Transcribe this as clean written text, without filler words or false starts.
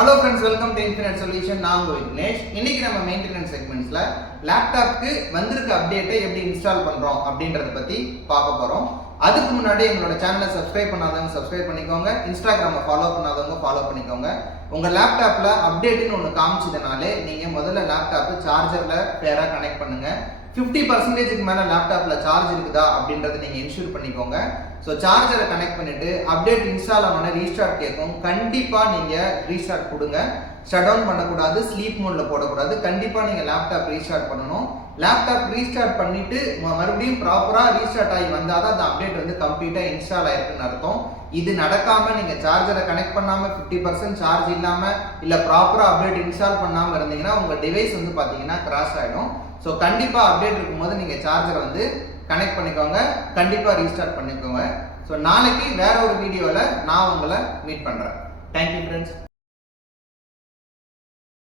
Hello friends, welcome to Infinite Solution. நான் உங்க விக்னேஷ். இன்னைக்கு நம்ம மெயின்டெனன்ஸ் செக்மெண்ட்ஸ்ல லேப்டாப்க்கு வந்திருக்க அப்டேட்டை எப்படி இன்ஸ்டால் பண்றோம் அப்படின்றத பத்தி பார்க்க போறோம். அதுக்கு முன்னாடி எங்களோட சேனலை சப்ஸ்கிரைப் பண்ணாதவங்க சப்ஸ்கிரைப் பண்ணிக்கோங்க. இன்ஸ்டாகிராமை ஃபாலோ பண்ணாதவங்க ஃபாலோ பண்ணிக்கோங்க. உங்க லேப்டாப்ல அப்டேட்னு ஒன்று காமிச்சதுனாலே நீங்க முதல்ல லேப்டாப் சார்ஜர்ல பேரா கனெக்ட் பண்ணுங்க. 50% மேல லேப்டாப்ல சார்ஜ் இருக்குதா அப்படின்றத நீங்க இன்ஷூர் பண்ணிக்கோங்க. ஸோ சார்ஜரை கனெக்ட் பண்ணிட்டு அப்டேட் இன்ஸ்டால் ஆன ரீஸ்டார்ட் கேட்கும். கண்டிப்பா நீங்க ரீஸ்டார்ட் கொடுங்க. ஷட் டவுன் பண்ணக்கூடாது, ஸ்லீப் மோட்ல போடக்கூடாது. கண்டிப்பா நீங்க லேப்டாப் ரீஸ்டார்ட் பண்ணணும். லேப்டாப் ரீஸ்டார்ட் பண்ணிட்டு மறுபடியும் ப்ராப்பரா ரீஸ்டார்ட் ஆகி வந்தாதான் அந்த அப்டேட் வந்து கம்ப்ளீட்டா இன்ஸ்டால் ஆயிருக்குன்னு அர்த்தம். இது நடக்காம நீங்க சார்ஜரை கனெக்ட் பண்ணாம 50% சார்ஜ் இல்லாம இல்ல ப்ராப்பரா அப்டேட் இன்ஸ்டால் பண்ணாம இருந்தீங்கன்னா உங்க டிவைஸ் வந்து பாத்தீங்கன்னா கிராஷ் ஆயிடும். ஸோ கண்டிப்பா அப்டேட் இருக்கும்போது நீங்க சார்ஜரை வந்து கனெக்ட் பண்ணிக்கோங்க, கண்டிப்பா ரீஸ்டார்ட் பண்ணிக்கோங்க. ஸோ நாளைக்கு வேற ஒரு வீடியோவில் நான் உங்களை மீட் பண்றேன். Thank you friends.